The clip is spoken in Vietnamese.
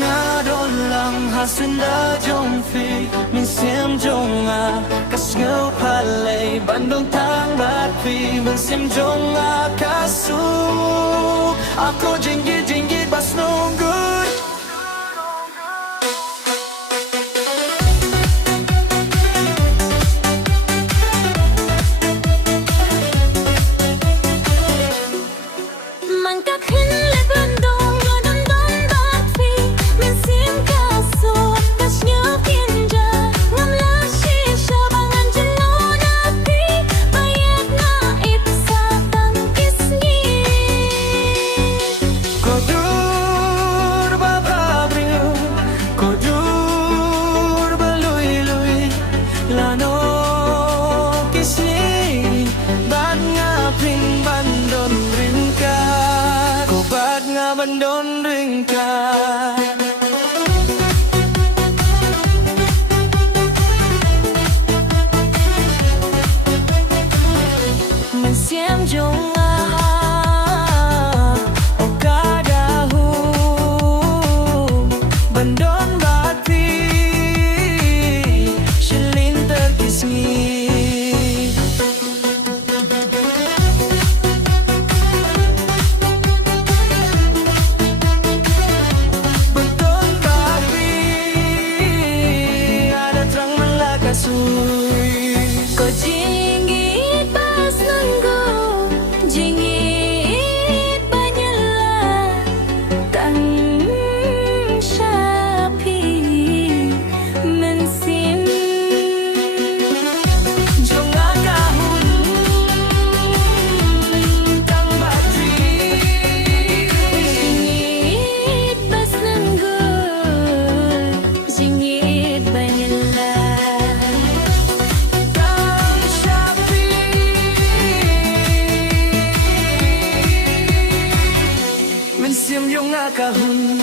nga đôn lang hasin da jong fi min sim jong a kasngau palay bandong tang bat fi min sim jong a kasu ako jinggit jinggit bas no good. Bandon ringkat mensiam jong okadahu bandon bati shilin terkisni ko jinggit pas nunggu jinggit banyala tang syapi mensim jonga kahun tang batri jinggit pas nunggu jinggit banyala sim yung nga kahun